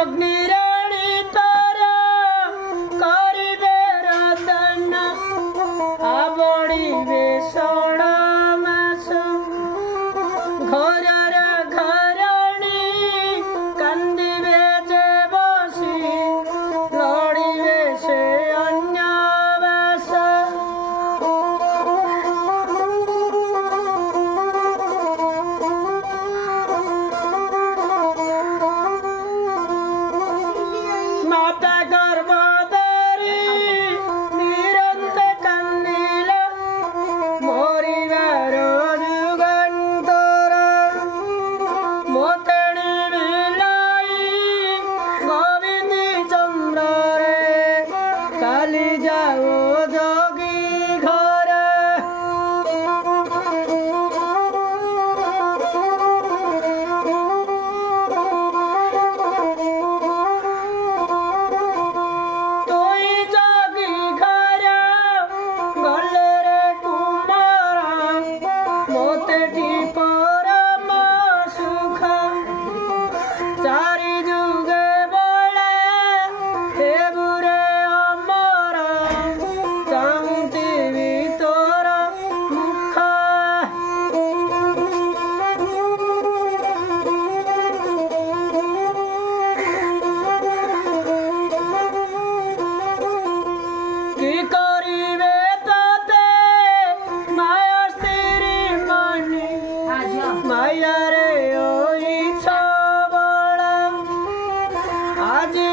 अग्निराणी तारा करिबे रतन आवड़िबे षोड़मास घरर घराणी कांदिबे जे बसी लड़िबे से अन्यवास माता गर्भधारी निरंतर कांदिल मरिबार जुगान्तर मोतेणी बिलाई गोविंदी चंद्र रे काली जाओ जोगी घर तुई जोगी घर गले रे कुमार मोते परम सुख चारि जुगे बड़े हेबुरे अमर चाहूथिबी तोर मुख कि करिबे तोते माया स्त्री मणि माया रे ओई छबड़ आजी